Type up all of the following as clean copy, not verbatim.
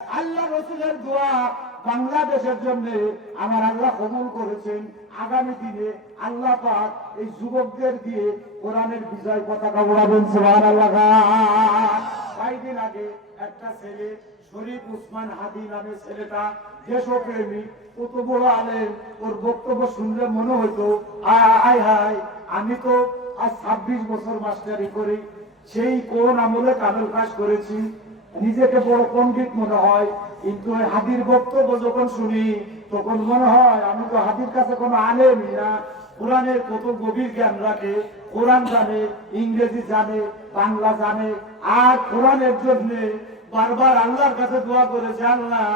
আল্লাহ রসুলের দোয়া বাংলাদেশের জন্য আমার আল্লাহ কবুল করেছেন। আগামী দিনে আল্লাহ পাক এই যুবকদের দিয়ে কোরআনের বিজয় পতাকা উড়াবেন। সুবহানাল্লাহ। কয়েকদিন আগে একটা ছেলে শরীফ উসমান হাদি নামে ছেলেটা দেশপ্রেমী, কত বড় আলেম, ওর বক্তব্য শুনলে মনে হইতো আয় হায়, আমি তো আজ 26 বছর মাস্টারি করি, সেই কোন আমলে কামেল কাজ করেছি, নিজেকে বড় পণ্ডিত মনে হয়, কিন্তু হাদির বক্তব্য যখন শুনি তখন মনে হয় আমি তো হাদির কাছে কোনো আলেমই না। কোরআনের কত গভীর জ্ঞান রাখে, কোরআন জানে, ইংরেজি জানে, বাংলা জানে, আর কোরআনের জন্য বারবার আল্লাহর কাছে দোয়া করেছে। আল্লাহ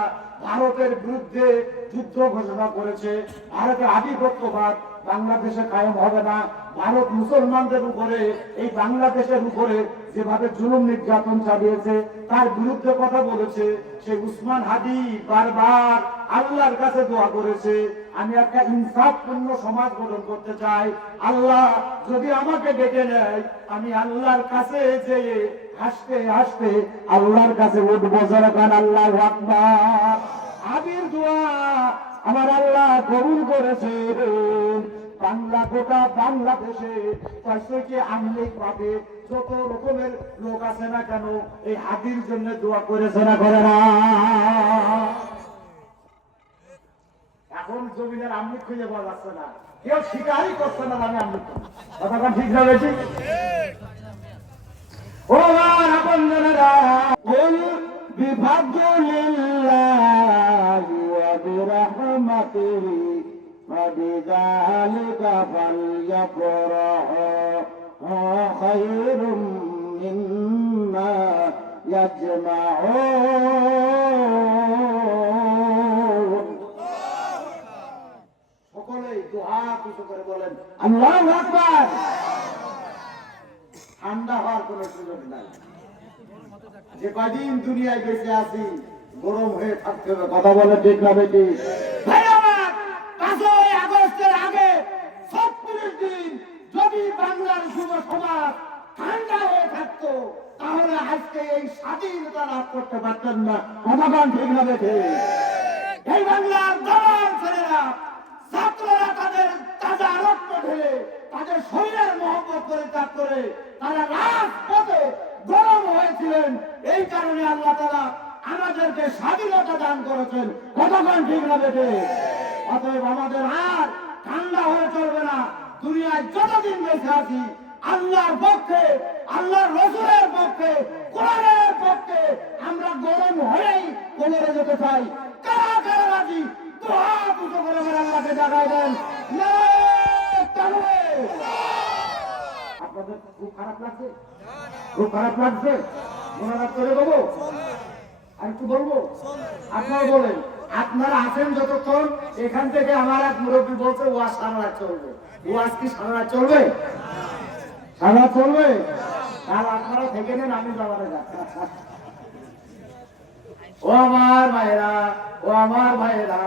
ভারতের বিরুদ্ধে যুদ্ধ ঘোষণা করেছে, ভারতের আধিপত্যবাদ বাংলাদেশে কায়েম হবে না, ভারত মুসলমানদের উপরে, এই বাংলাদেশের উপরে যেভাবে জুলুম নির্যাতন চালিয়েছে তার বিরুদ্ধে কথা বলেছে। সেই উসমান হাদি বারবার আল্লাহর কাছে দোয়া করেছে, আমি একটা ইনসাফপূর্ণ সমাজ গঠন করতে চাই, আল্লাহ যদি আমাকে ডেকে নেয় আমি আল্লাহর কাছে যেয়ে হাসতে হাসতে আল্লাহর কাছে উঠবো। জনগণ আল্লাহু আকবার। হাদির দোয়া আমার আল্লাহ কবুল করেছে। বাংলা গোটা বাংলাদেশে কয়েকটি আমলিক পাবে, যত রকমের লোক আছে না কেন, এই হাদির জন্য দোয়া করেছে না করে না? এখন জমিনের আমলিক খুঁজে পাওয়া যাচ্ছে না, কেউ স্বীকারই করছে না আমি আমলিক। কথা ঠিক না বেশি? ও আমার আপনজনেরা, কুল বিফাদলিল্লাহি ওয়া বিরহমাতিহি فبذلك فليفرحوا خير مما يجمعون। সকলেই দোয়া কিছু করে বলেন আল্লাহু আকবার। ঠান্ডা হওয়ার কোনো সুযোগ নাই, যে কদিন দুনিয়ায় বেঁচে আছি গরম হয়ে থাকতে হবে। কথা বলে ঠিক না বেটি? যদি বাংলার যুব সমাজ ঠান্ডা হয়ে থাকতো তাহলে আজকে এই স্বাধীনতা লাভ করতে পারতেন না। কথা ঠিক না বেটি? এই বাংলার দালাল ছেলেরা, ছাত্ররা তাদের তাজা রক্ত ঢেলে তাদের শরীরের মহব্বত করে ত্যাগ করে তারা রাজপথে গরম হয়েছিলেন। এই কারণে আল্লাহ তাআলা আমাদেরকে স্বাধীনতা দান করেছেন। কতক্ষণ ঠিক না বেটে? অতএব আমাদের আর ঠান্ডা হয়ে চলবে না। দুনিয়ায় যতদিন বেঁচে আছি আল্লাহর পক্ষে, আল্লাহর রাসূলের পক্ষে, কোরআনের পক্ষে আমরা গরম হয়েই কোমরে যেতে চাই। কারা কারা রাজি? দোয়া দুটো করে আল্লাহকে জাগাই দেন। আপনাদের খুব খারাপ লাগছে? খুব খারাপ লাগছে? মনে করে দেবো আর একটু বলবো? আপনারা বলেন, আপনারা আছেন যতক্ষণ, এখান থেকে আমার এক মুরব্বী বলছে ওয়াজ সারা রাত চলবে। ওয়াজ কি সারা রাত চলবে? সারা রাত চলবে? তাহলে আপনারা থেকে নেন, আমি যাওয়ারে যা। ও আমার ভাইরা, ও আমার ভাইরা,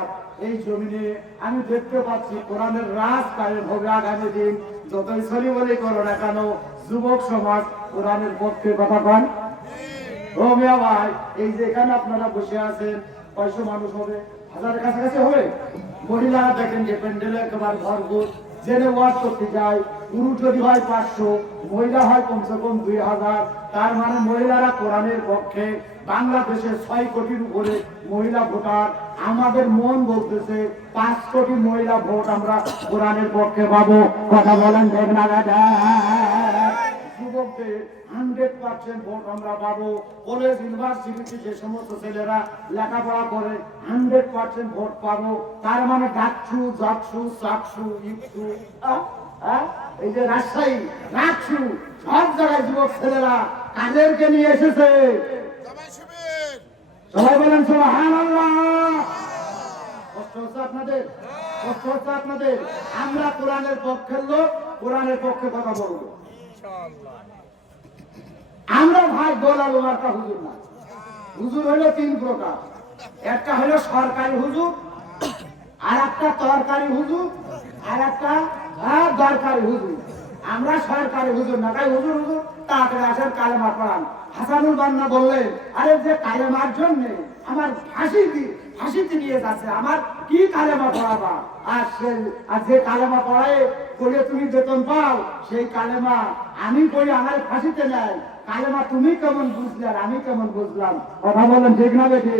এই জমিনে আমি দেখতে পাচ্ছি কোরআনের রাজ কায়েম হবে আগামী দিন। যতই সরি বলি করো না কেন, যুবক সমাজ কোরআনের পক্ষে কথা কন। ও মিয়া ভাই, এই যে এখানে আপনারা বসে আছেন, কয়শো মানুষ হবে? 1000-এর কাছাকাছি হবে। মহিলারা দেখেন যে প্যান্ডেলে একেবারে ভরপুর, জেনে ওয়াজ করতে যায়। পুরুষ যদি হয় 500, মহিলা হয় কমসে কম 2000। তার মানে মহিলারা কোরআনের পক্ষে। বাংলাদেশে 6 কোটির উপরে মহিলা ভোটার। আমাদের মন বলতেছে 5 কোটি মহিলা ভোট আমরা কোরআনের পক্ষে পাবো। কথা বলেন ঠিক না? যুবকদের 100% ভোট আমরা পাবো। কলেজ ইউনিভার্সিটিতে যে সমস্ত ছেলেরা লেখাপড়া করে 100% ভোট পাবো। তার মানে ডাকছু, জাকছু, চাকছু, ইকছু, এই যে রাজশাহী, রাকছু, সব জায়গায় যুবক ছেলেরা কাদেরকে নিয়ে এসেছে? সবাই বলেন সুবহানাল্লাহ। কষ্ট হচ্ছে আপনাদের? কষ্ট হচ্ছে আপনাদের? আমরা কোরআনের পক্ষের লোক, কোরআনের পক্ষে কথা বলবো। আমরা ভাই গোলাল মার্কা হুজুর না। হুজুর হলো 3 প্রকার। একটা হলো সরকারি হুজুর, আর একটা তরকারি হুজুর, আর একটা দরকারি হুজুর। আমরা সরকারি হুজুর না। তাই হুজুর হুজুর তাড়াতাড়ি আসেন কালেমা পড়ান। হাসানুল বান্না বললেন, আরে যে কালেমার জন্য আমার ফাঁসিতে নিয়ে যাচ্ছে, আমার কি কালেমা পড়াবা? আর যে কালেমা পড়ায় বলে তুমি বেতন পাও, সেই কালেমা আমি পড়ি আমার ফাঁসিতে নেয়। কালেমা তুমি কেমন বুঝলে আর আমি কেমন বুঝলাম? কথা বলেন ঠিক না বেঠি?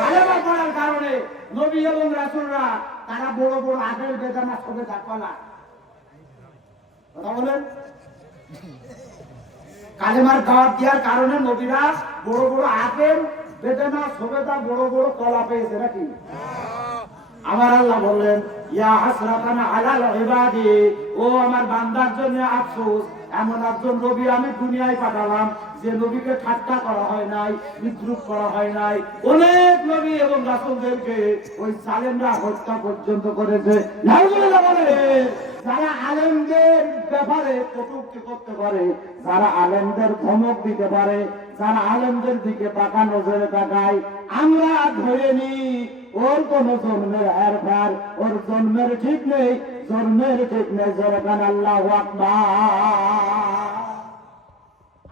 কালেমা পড়ার কারণে নবী এবং রাসূলরা তারা বড় বড় আগের বেদনা সবে থাকলা। কথা বলেন। কালেমার দাওয়াত দেওয়ার কারণে নবীরা বড় বড় আগের বেদনা সবেদা বড় বড় কলা পেয়েছে নাকি? আমার আল্লাহ বললেন, ইয়া হাসরাতান আলাল ইবাদি, ও আমার বান্দার জন্য আফসোস, এমন একজন নবী আমি দুনিয়ায় পাঠালাম যে নবীকে ঠাট্টা করা হয় নাই, বিদ্রুপ করা হয় নাই। অনেক নবী এবং রাসূলদেরকে ওই জালেমরা হত্যা পর্যন্ত করেছে। নাউজুবিল্লাহ বলে, যারা আলেমদের ব্যাপারে কটূক্তি করতে পারে, যারা আলেমদের ধমক দিতে পারে, যারা আলেমদের দিকে পাকা নজরে তাকায়, আমরা ধরে নিই ওর কোন জন্মের হেরফের, ওর জন্মের ঠিক নেই, জন্মের ঠিক নেই। যেরকম আল্লাহু আকবার।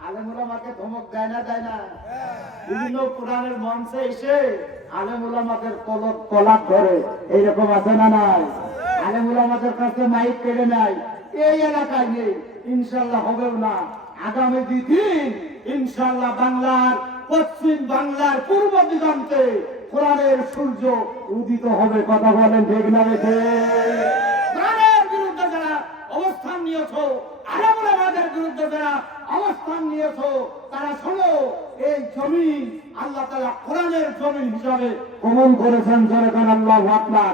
আলেম ওলামাকে ধমক দেয় না, দেয় না? বিভিন্ন কোরআনের মঞ্চে এসে আলেম ওলামাদের কলাপ ধরে, এইরকম আছে না নাই? আলেম ওলামাদের কাছে মাইক কেড়ে নেয়, এই এলাকায় নেই, ইনশাল্লাহ হবেও না। আগামী দিন ইনশাল্লাহ বাংলার পশ্চিম বাংলার পূর্ব দিগন্তে কোরআনের সূর্য উদিত হবে। কথা বলেন ঠিক না বেঠে? কোরআনের বিরুদ্ধে যারা অবস্থান নিয়েছ, আলেম ওলামাদের বিরুদ্ধে যারা অবস্থান নিয়েছ, তারা শোনো, এই জমিন আল্লাহ তাআলা কোরআনের জমিন হিসাবে কবুল করেছেন। যেরকম আল্লাহু আকবার।